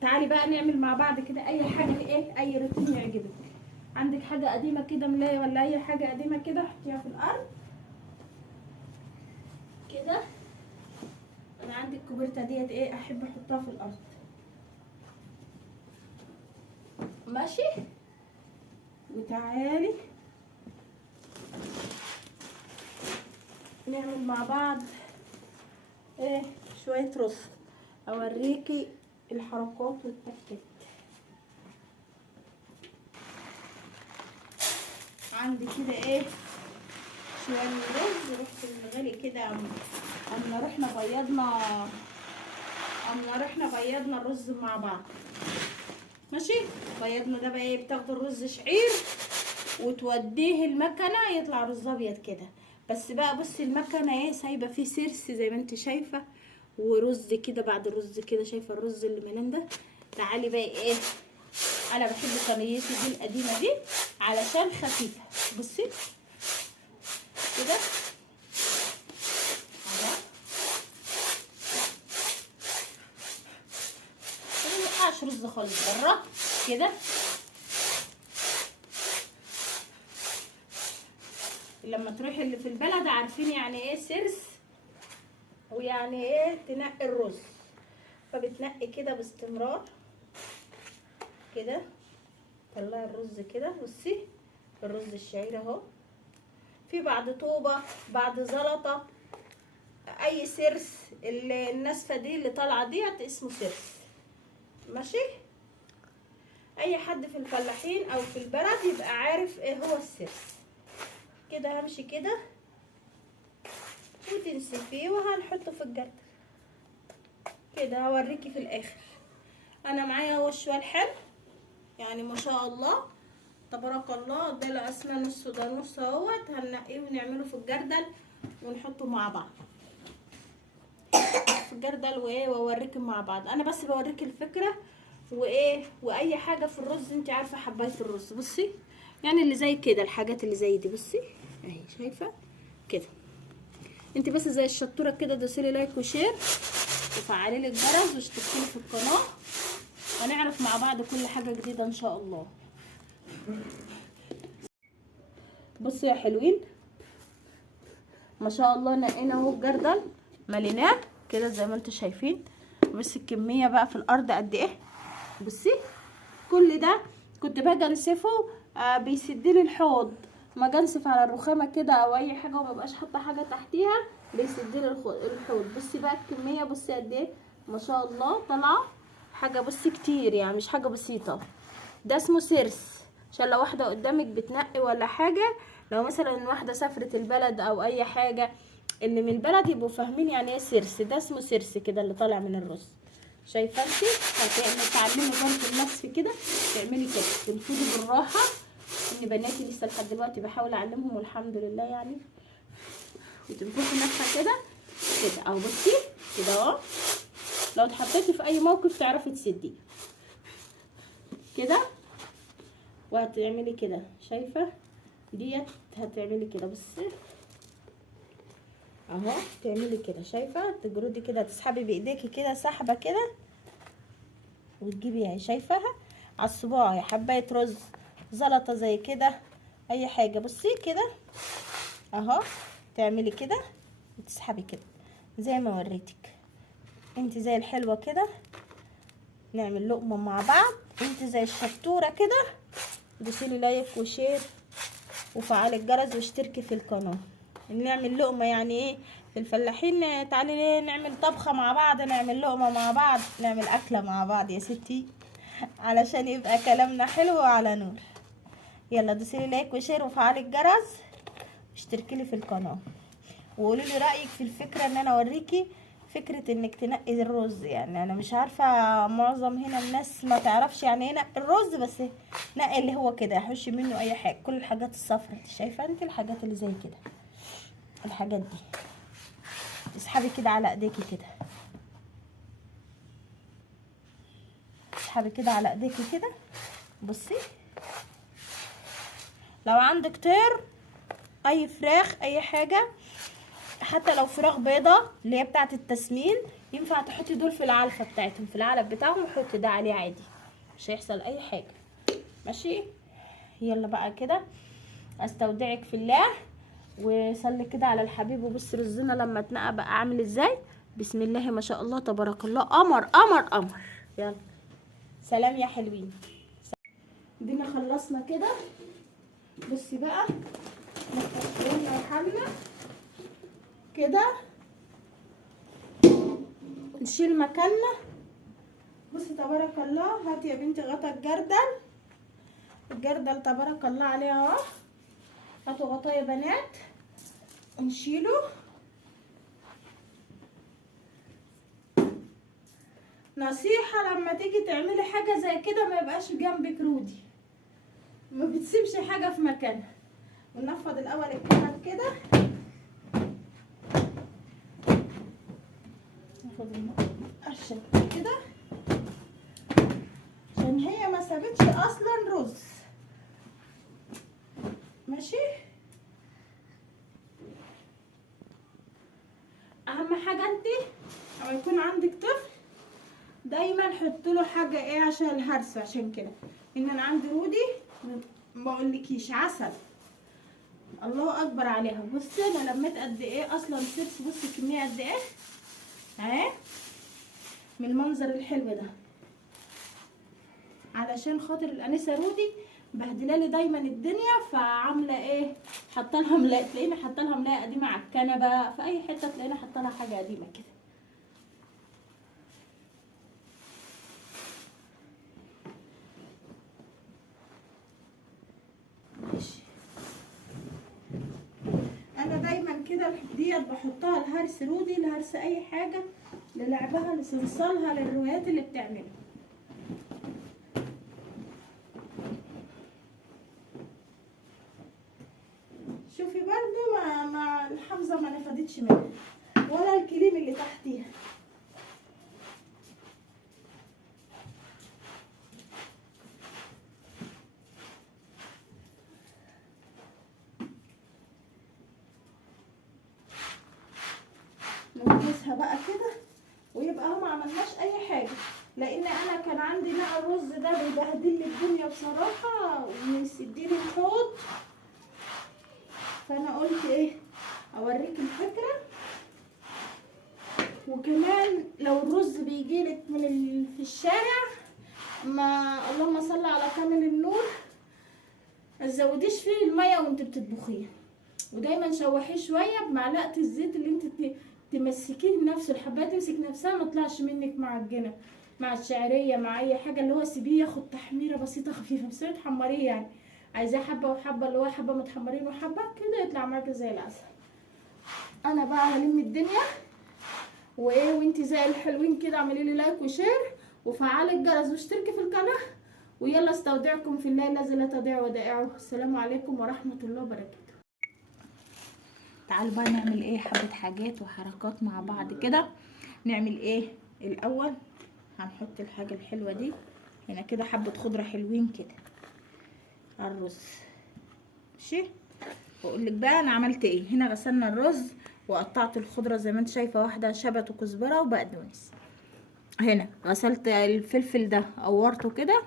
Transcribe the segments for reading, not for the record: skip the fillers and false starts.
تعالي بقى نعمل مع بعض كده اي حاجه، ايه اي روتين يعجبك. عندك حاجه قديمه كده ملايه ولا اي حاجه قديمه كده حطيها في الارض كده. انا عندي الكوبرته ديت ايه احب احطها في الارض، ماشي. وتعالي نعمل مع بعض ايه شويه رز، اوريكي الحركات والتكات. عندي كده ايه شويه رز، رحت الغالي كده اما رحنا بيضنا الرز مع بعض، ماشي. بيضنا ده بقى ايه، بتاخد الرز شعير وتوديه المكنه يطلع رز ابيض كده. بس بقى بصي المكنه ايه سايبه فيه سرس زي ما انت شايفه، ورز كده بعد الرز كده، شايفه الرز اللي ملان ده. تعالي بقى ايه، انا بحب صينيتي دي القديمه دي علشان خفيفه. بصي كده اهو، ما ينفعش رز خالص بره كده. لما تروحي اللي في البلد عارفين يعني ايه سرس ويعني ايه تنقي الرز، فبتنقي كده باستمرار كده. طلعي الرز كده، بصي الرز الشعير اهو، في بعد طوبه بعد زلطه اي سرس الناسفه دي اللي طالعه ديت اسمه سرس، ماشي. اي حد في الفلاحين او في البلد يبقى عارف ايه هو السرس كده. همشي كده وتنسفيه وهنحطه في الجردل كده. هوريكي في الاخر. انا معايا هو الشوال حلو يعني ما شاء الله تبارك الله، ده لا اسمه نص ده نص اهوت. هننقيه ونعمله في الجردل ونحطه مع بعض في الجردل وايه، واوريكم مع بعض. انا بس بوريك الفكره وايه، واي حاجه في الرز انت عارفه حبايه الرز. بصي يعني اللي زي كده، الحاجات اللي زي دي بصي اهي شايفه كده. انت بس زي الشطوره كده دوسيلي لايك وشير وفعلي لي الجرس واشتركي في القناه، هنعرف مع بعض كل حاجه جديده ان شاء الله. بصوا يا حلوين ما شاء الله، نقينا اهو الجردل مليناه كده زي ما انتم شايفين. بصي الكميه بقى في الارض قد ايه، بصي كل ده كنت باجي انسفه بيسد لي الحوض. ما اجي انسف على الرخامه كده او اي حاجه وما بقاش حاطه حاجه تحتيها بيسد لي الحوض. بصي بقى الكميه، بصي قد ايه ما شاء الله طالعه حاجه، بصي كتير يعني مش حاجه بسيطه. ده اسمه سرس، عشان لو واحده قدامك بتنقي ولا حاجه، لو مثلا واحده سافرت البلد او اي حاجه اللي من البلد يبقوا فاهمين يعني ايه سرس. ده اسمه سرس كده اللي طالع من الرز. شايفه انتي هتعلمي برضه النسف كده، تعملي كده تنفذي بالراحه. ان بناتي لسه لحد دلوقتي بحاول اعلمهم والحمد لله يعني. وتنفخي نفخه كده كده اهو، بصي كده اهو. لو اتحطيتي في اي موقف تعرفي تسدي كده. وهتعملي كده شايفه ديت، هتعملي كده بصي اهو، تعملي كده شايفه، تجردي كده تسحبي بايديكي كده سحبه كده وتجيبيها شايفاها على الصباع. يا حبايه رز زلطه زي كده اي حاجه، بصي كده اهو، تعملي كده وتسحبي كده زي ما وريتك. انت زي الحلوه كده، نعمل لقمه مع بعض. انت زي الشطوره كده، دوسيلي لايك وشير وفعلي الجرس واشتركي في القناه. نعمل لقمه يعني ايه في الفلاحين، تعالي نعمل طبخه مع بعض، نعمل لقمه مع بعض، نعمل اكله مع بعض يا ستي علشان يبقى كلامنا حلو وعلى نور. يلا دوسيلي لايك وشير وفعلي الجرس اشتركي لي في القناه وقولي لي رايك في الفكره ان انا اوريكي فكره انك تنقي الرز. يعني انا مش عارفه معظم هنا الناس ما تعرفش يعني ايه نقي الرز، بس نقي اللي هو كده حوشي منه اي حاجه، كل الحاجات الصفرا شايفه انت الحاجات اللي زي كده، الحاجات دي اسحبي كده على ايديكي كده، اسحبي كده على ايديكي كده. بصي لو عندك طير اي فراخ اي حاجه حتى لو فراخ بيضة اللي هي بتاعه التسمين ينفع تحطي دول في العلفة بتاعتهم، في العلف بتاعهم وحطي ده عليه عادي، مش هيحصل اي حاجة. ماشي. يلا بقى كده استودعك في الله، وصلي كده على الحبيب، وبص رزنا لما اتنقى بقى عامل ازاي. بسم الله ما شاء الله تبارك الله، قمر قمر قمر. يلا سلام يا حلوين. دينا خلصنا كده. بصي بقى نحطهم حله كده، نشيل مكاننا. بصي تبارك الله، هاتي يا بنتي غطا الجردل، الجردل تبارك الله عليها اهو. هاتوا غطا يا بنات ونشيله. نصيحة لما تيجي تعملي حاجة زي كده ما يبقاش جنبك رودي، ما بتسيبش حاجة في مكانها. وننفض الاول الكنب كده، ناخد المقشة كده عشان هي ما سابتش اصلا رز. ماشي. اهم حاجة انت لما يكون عندك طفل دايما حط له حاجة ايه عشان الهرس. عشان كده ان انا عندي رودي ما اقولكيش عسل، الله اكبر عليها. بصي انا لميت قد ايه اصلا سيبس، بصي الكميه قد ايه اهي من المنظر الحلو ده، علشان خاطر الانسه رودي بهدلالي دايما الدنيا، فعامله ايه حاطه لها ملايه، تلاقيني حاطه لها ملايه قديمه على الكنبه، في اي حته تلاقيني حاطه لها حاجه قديمه كده. ماشي. انا دايما كده ديت بحطها لهرس رودي، لهرس اي حاجه، للعبها، لصنصالها، للروايات اللي بتعملها. شوفي برضو ما الحافظه ما نفدتش منها ولا الكليم اللي تحتيها. نقصها بقى كده ويبقى هو ما عملناش اي حاجه، لان انا كان عندي نقع الرز ده بيبهدل لي الدنيا بصراحه ويسديلي الحوض، فانا قلت ايه اوريك الفكره. وكمان لو الرز بيجيلك في الشارع، ما اللهم صل على كامل النور، ما تزوديش فيه الميه وانت بتطبخيه، ودايما شوحيه شويه بمعلقه الزيت اللي انت تمسكيه نفسه، الحبايه تمسك نفسها ما تطلعش منك معجنه مع الشعريه مع اي حاجه، اللي هو سيبيه ياخد تحميره بسيطه خفيفه، بس تحمريه يعني عايزاه حبه وحبه، اللي هو حبه متحمرين وحبه كده يطلع معاكي زي العسل. انا بقى هلم الدنيا وايه، وانتي زي الحلوين كده اعملي لي لايك وشير وفعلي الجرس واشتركي في القناه، ويلا استودعكم في الله الذي لا تضيع ودائعه. السلام عليكم ورحمه الله وبركاته. تعالوا بقى نعمل ايه حبه حاجات وحركات مع بعض كده. نعمل ايه الاول؟ هنحط الحاجه الحلوه دي هنا كده، حبه خضره حلوين كده على الرز. ماشي. واقول لك بقى انا عملت ايه. هنا غسلنا الرز وقطعت الخضره زي ما انت شايفه، واحده شبت وكزبره وبقدونس. هنا غسلت الفلفل ده قورته كده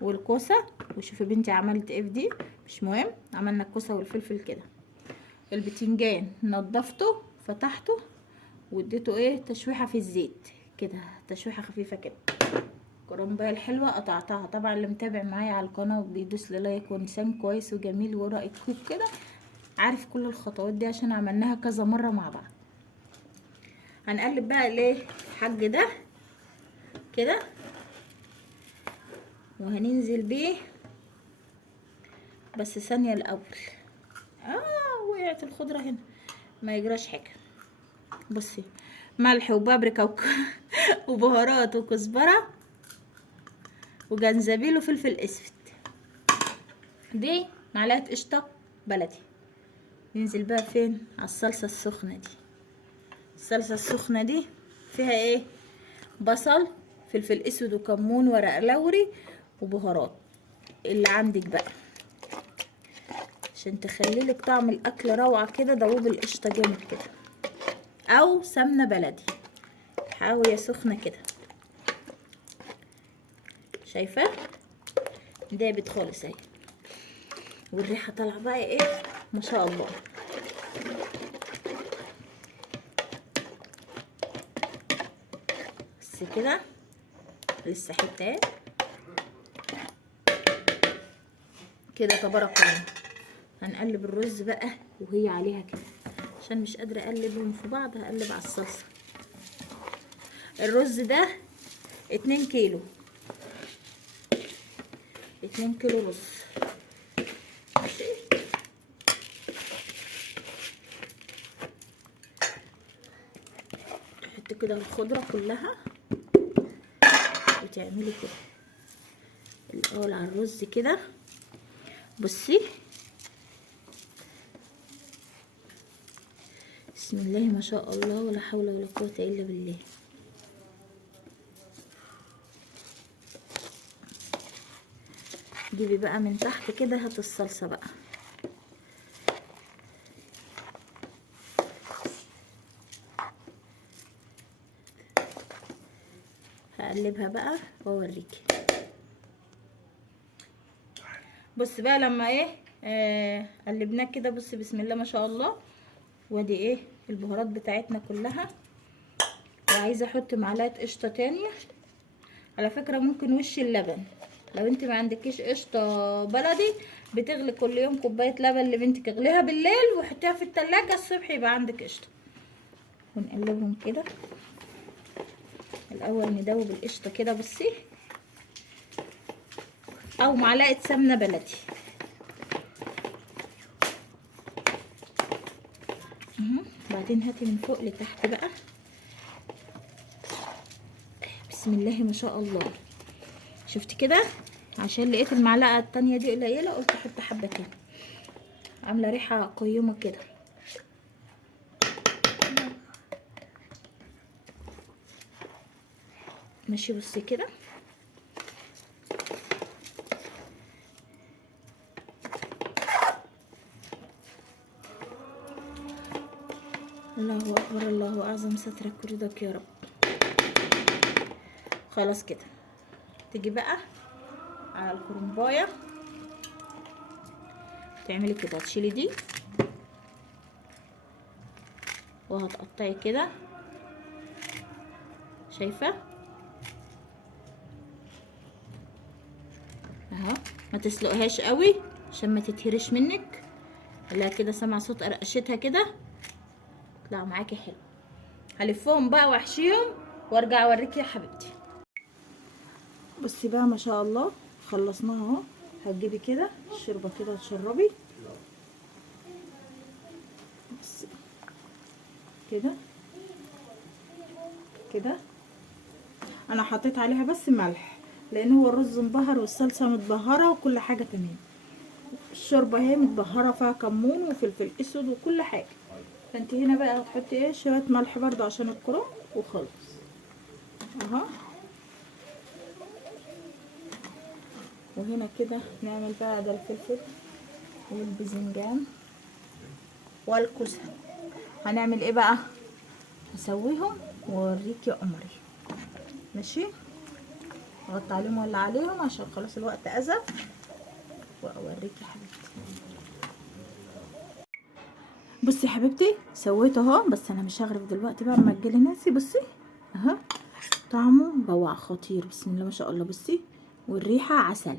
والكوسه، وشوفي بنتي عملت ايه في دي، مش مهم، عملنا الكوسه والفلفل كده. البتنجان نضفته فتحته واديته ايه تشويحه في الزيت كده، تشويحه خفيفه كده. الكرنبايه الحلوه قطعتها، طبعا اللي متابع معايا على القناه وبيدوس لي لايك ونسان كويس وجميل ورائق كده عارف كل الخطوات دي عشان عملناها كذا مره مع بعض. هنقلب بقى الايه الحاج ده كده، وهننزل بيه بس ثانيه الاول. وقعت الخضره هنا، ما يجراش حاجه. بصي ملح وبابريكا وبهارات وكزبره وجنزبيل وفلفل اسود، دي معلقه قشطه بلدي. ننزل بقى فين؟ على الصلصه السخنه دي. الصلصه السخنه دي فيها ايه؟ بصل، فلفل اسود وكمون ورق لوري وبهارات اللي عندك بقى، عشان تخليلك طعم الاكل روعه كده. دوب القشطه جامد كده. او سمنه بلدي، حاويه سخنه كده. شايفه دابت خالص اهي، والريحه طالعه بقى ايه ما شاء الله. بس كده لسه حته اهي كده تبارك الله. هنقلب الرز بقى وهي عليها كده، عشان مش قادره اقلبهم في بعض. هقلب على الصلصه. الرز ده 2 كيلو، 2 كيلو رز. ماشي. تحط كده الخضره كلها وتعملي كده الاول على الرز كده. بصي بسم الله ما شاء الله، ولا حول ولا قوه الا بالله. جيبي بقى من تحت كده، هات الصلصه بقى. هقلبها بقى واوريكي. بص بقى لما ايه قلبناه كده. بصي بسم الله ما شاء الله. وادي ايه البهارات بتاعتنا كلها. وعايزه احط معلقه قشطه تانية. على فكره ممكن وش اللبن، لو انت ما عندكيش قشطه بلدي بتغلي كل يوم كوبايه لبن لبنتك، اغليها بالليل وحطيها في التلاجة، الصبح يبقى عندك قشطه. ونقلبهم كده الاول، ندوب القشطه كده. بصي او معلقه سمنه بلدي. بعدين هاتي من فوق لتحت بقى. بسم الله ما شاء الله. شفتي كده؟ عشان لقيت المعلقه التانية دي قليله قلت احط حبه تاني. عامله ريحه قيمه كده. ماشي. بصي كده الله اكبر الله اعظم، سترك ورضاك يا رب. خلاص كده. تيجي بقى على الكرنبايه تعملي كده، تشيلي دي وهتقطعي كده. شايفه اهو. ما تسلقهاش قوي عشان ما تتهرش منك. لا كده سامعه صوت قرقشتها كده تطلع معاكي حلو. هلفهم بقى واحشيهم وارجع اوريكي يا حبيبتي. بصي بقى ما شاء الله خلصناها اهو. هتجيبي كده الشوربه كده تشربي. بصي كده كده. انا حطيت عليها بس ملح لان هو الرز مبهر والصلصه متبهره وكل حاجه تمام. الشوربه اهي متبهره فيها كمون وفلفل اسود وكل حاجه. فانت هنا بقى هتحطي ايه شويه ملح برده عشان الكرنب وخلاص اهو. وهنا كده نعمل بقى ده الفلفل والباذنجان والكوسه. هنعمل ايه بقى؟ هسويهم واوريكي يا قمري. ماشي. اغطي عليهم ولا عليهم عشان خلاص الوقت اذى واوريكي يا حبيبتي. بصي يا حبيبتي سويت اهو، بس انا مش هغرف دلوقتي بقى مأجله ناسي. بصي اهو طعمه بواع خطير بسم الله ما شاء الله. بصي والريحه عسل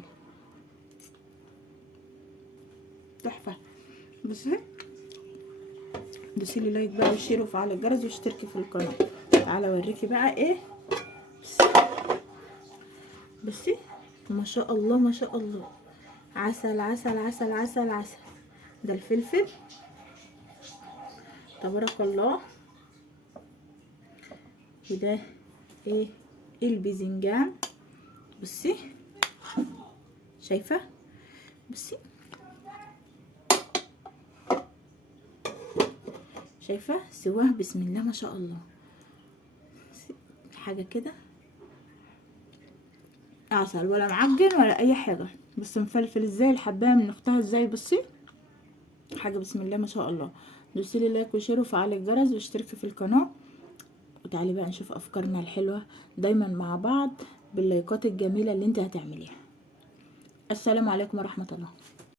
تحفه. بصي دوسي لي لايك بقى وشير وفعلي الجرس واشتركي في القناه. تعالى اوريكي بقى ايه. بصي ما شاء الله ما شاء الله. عسل عسل عسل عسل عسل. ده الفلفل تبارك الله. وده ايه الباذنجان. بصي شايفه. بصي شايفه سواه بسم الله ما شاء الله. حاجه كده عسل ولا معجن ولا اي حاجه، بس مفلفل ازاي الحبايه من اختها ازاي. بصي حاجه بسم الله ما شاء الله. دوسيلي لايك وشير وفعلي الجرس واشتركي في القناه. وتعالي بقى نشوف افكارنا الحلوه دايما مع بعض باللايكات الجميله اللي انت هتعمليها. السلام عليكم ورحمه الله.